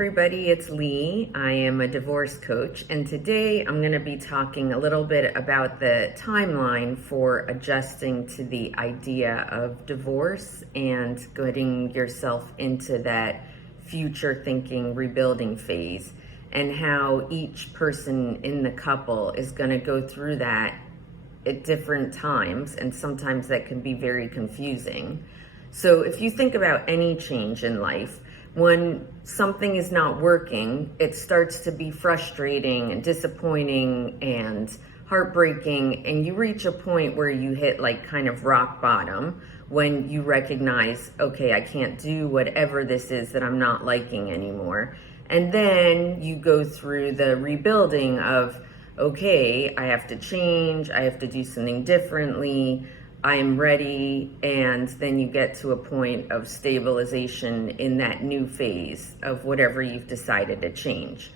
everybody, it's Lee. I am a divorce coach, and today I'm going to be talking a little bit about the timeline for adjusting to the idea of divorce and getting yourself into that future thinking rebuilding phase, and how each person in the couple is going to go through that at different times, and sometimes that can be very confusing. So if you think about any change in life, when something is not working, it starts to be frustrating and disappointing and heartbreaking, and you reach a point where you hit like kind of rock bottom when you recognize, okay, I can't do whatever this is that I'm not liking anymore. And then you go through the rebuilding of, okay, I have to change, I have to do something differently, I'm ready, and then you get to a point of stabilization in that new phase of whatever you've decided to change.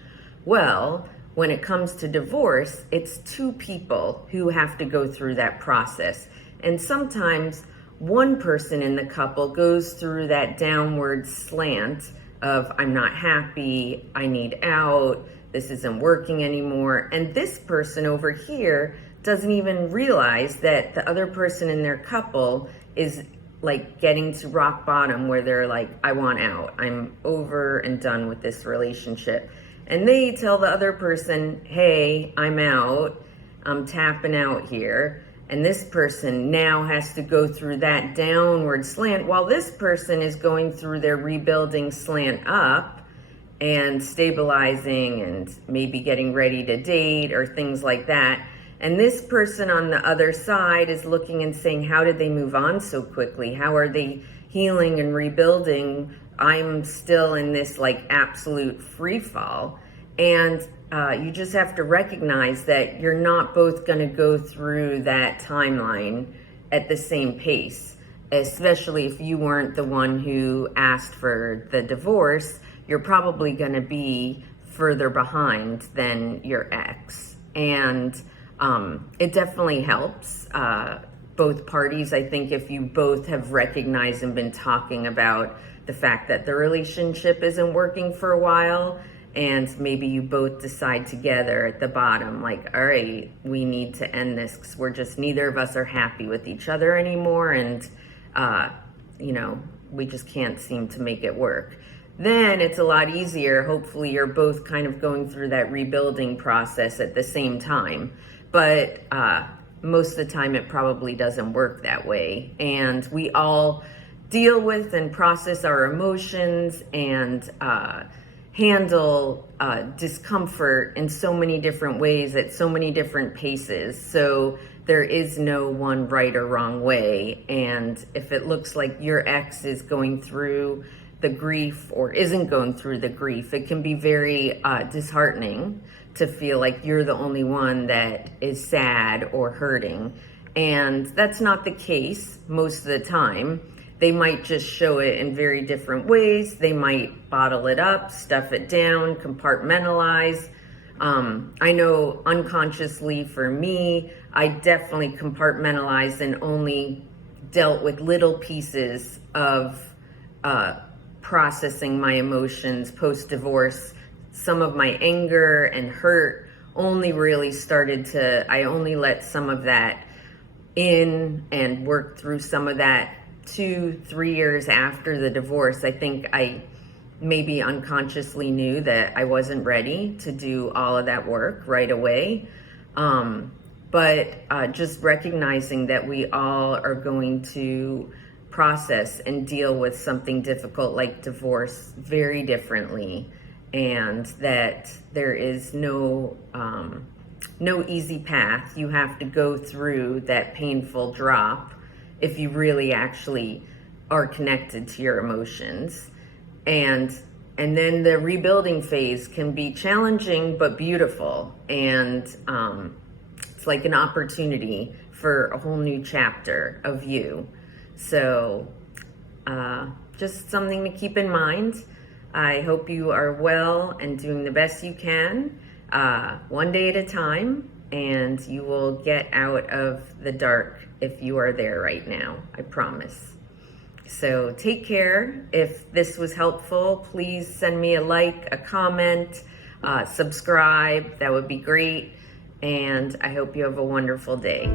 Well, when it comes to divorce, it's two people who have to go through that process. And sometimes one person in the couple goes through that downward slant of, I'm not happy, I need out, this isn't working anymore. And this person over here doesn't even realize that the other person in their couple is like getting to rock bottom where they're like, I want out. I'm over and done with this relationship. And they tell the other person, hey, I'm out. I'm tapping out here. And this person now has to go through that downward slant while this person is going through their rebuilding slant up and stabilizing and maybe getting ready to date or things like that. And this person on the other side is looking and saying, how did they move on so quickly? How are they healing and rebuilding? I'm still in this like absolute free fall. And you just have to recognize that you're not both going to go through that timeline at the same pace, especially if you weren't the one who asked for the divorce. You're probably going to be further behind than your ex. And it definitely helps both parties. I think if you both have recognized and been talking about the fact that the relationship isn't working for a while, and maybe you both decide together at the bottom, like, all right, we need to end this because we're just, neither of us are happy with each other anymore, and we just can't seem to make it work. Then it's a lot easier. Hopefully you're both kind of going through that rebuilding process at the same time. But most of the time it probably doesn't work that way. And we all deal with and process our emotions and handle discomfort in so many different ways at so many different paces. So there is no one right or wrong way. And if it looks like your ex is going through the grief or isn't going through the grief, it can be very disheartening to feel like you're the only one that is sad or hurting. And that's not the case most of the time. They might just show it in very different ways. They might bottle it up, stuff it down, compartmentalize. I know unconsciously for me, I definitely compartmentalized and only dealt with little pieces of processing my emotions post-divorce. Some of my anger and hurt only really I only let some of that in and worked through some of that 2-3 years after the divorce. I think I maybe unconsciously knew that I wasn't ready to do all of that work right away. But just recognizing that we all are going to process and deal with something difficult like divorce very differently, and that there is no easy path. You have to go through that painful drop if you really actually are connected to your emotions. And then the rebuilding phase can be challenging but beautiful, and it's like an opportunity for a whole new chapter of you. So just something to keep in mind. I hope you are well and doing the best you can, one day at a time, and you will get out of the dark if you are there right now. I promise. So take care. If this was helpful, please send me a like, a comment, subscribe. That would be great. And I hope you have a wonderful day.